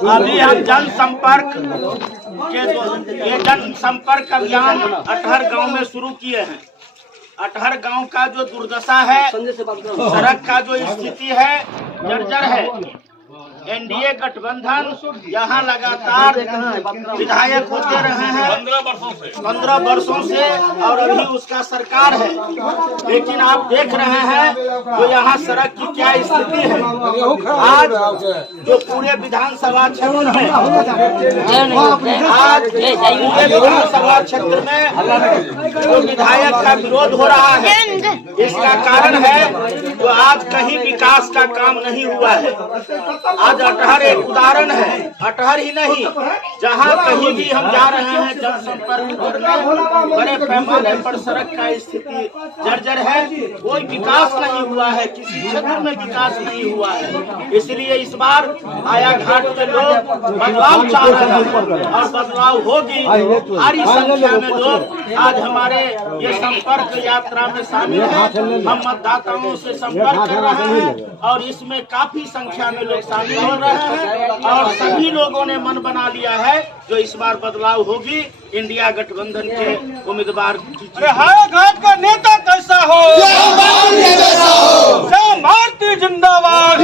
अभी हम जनसंपर्क ये जनसंपर्क अभियान अटहर गांव में शुरू किए हैं। अटहर गांव का जो दुर्दशा है, सड़क का जो स्थिति है, जर्जर है। एनडीए गठबंधन यहाँ लगातार विधायक होते रहे हैं 15 वर्षों से और अभी उसका सरकार है। लेकिन आप देख रहे हैं तो यहाँ सड़क की क्या स्थिति है। आज जो पूरे विधानसभा क्षेत्र में विधानसभा क्षेत्र में जो विधायक का विरोध हो रहा है, इसका कारण है जो आज कहीं विकास का काम नहीं हुआ है। आज अटहर एक उदाहरण है। अटहर ही नहीं, जहाँ कहीं भी हम जा रहे हैं जनसंपर्क करने, बड़े पैमाने पर सड़क का स्थिति जर्जर है। कोई विकास नहीं हुआ है, किसी क्षेत्र में विकास नहीं हुआ है। इसलिए इस बार आया घाट के लोग बदलाव चाह रहे हैं और बदलाव होगी। भारी संख्या में लोग आज हमारे ये संपर्क यात्रा में शामिल हैं। हम मतदाताओं से संपर्क कर रहे हैं और इसमें काफी संख्या में लोग शामिल हो रहे हैं और सभी लोगों ने मन बना लिया है जो इस बार बदलाव होगी। इंडिया गठबंधन के उम्मीदवार घाट का नेता कैसा हो, श्याम भारती जिंदाबाद।